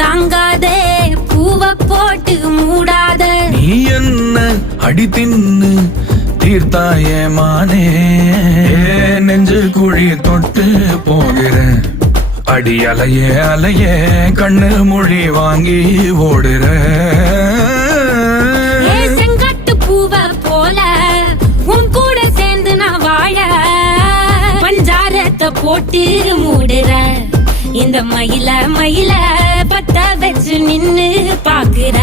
தாங்காதே பூவ போட்டு மூடாத. நீ என்ன அடி தின்னு தீர்த்தாயே மானே, நெஞ்சு குழி தொட்டு போகிறேன். அடி அலையே அலையே கண்ணு மொழி வாங்கி ஓடுற. செங்காட்டு பூவ போல உன் கூட சேர்ந்து நான் வாழ பஞ்சாரத்தை போட்டு மூடுற. இந்த மயில மயில பத்த வச்சு நின்னு பாக்குற.